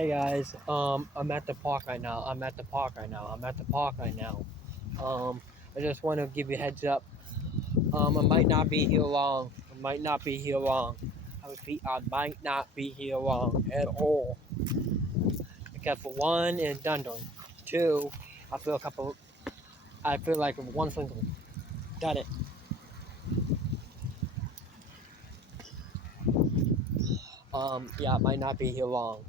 Hey guys, I'm at the park right now. I just want to give you a heads up. I might not be here long. I repeat, I might not be here long at all. Because for one, it's done done. Two, I feel a couple. I feel like one single. Got it. Yeah, I might not be here long.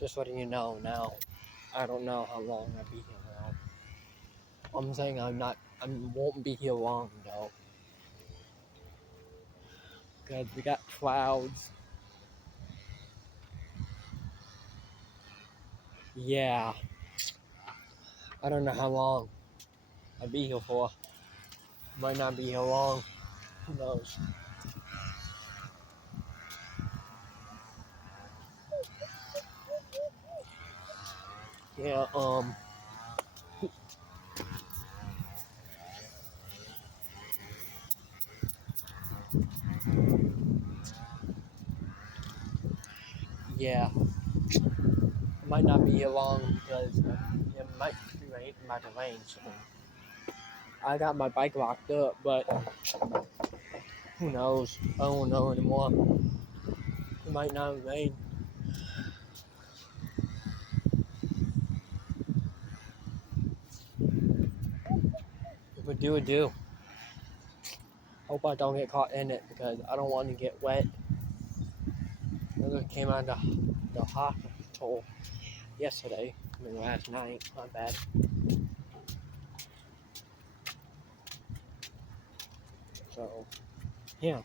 Just letting you know now. I don't know how long I'll be here now. I'm saying I'm not. I won't be here long though. Because we got clouds. Yeah, I don't know how long I'll be here for. Might not be here long. Who knows? Yeah, yeah. I might not be here long because it might be rain, about to rain soon. I got my bike locked up, but who knows? I don't know anymore. It might not rain. If it do, it do. Hope I don't get caught in it because I don't want to get wet. I just came out of the hospital yesterday. Last night. My bad. So, yeah.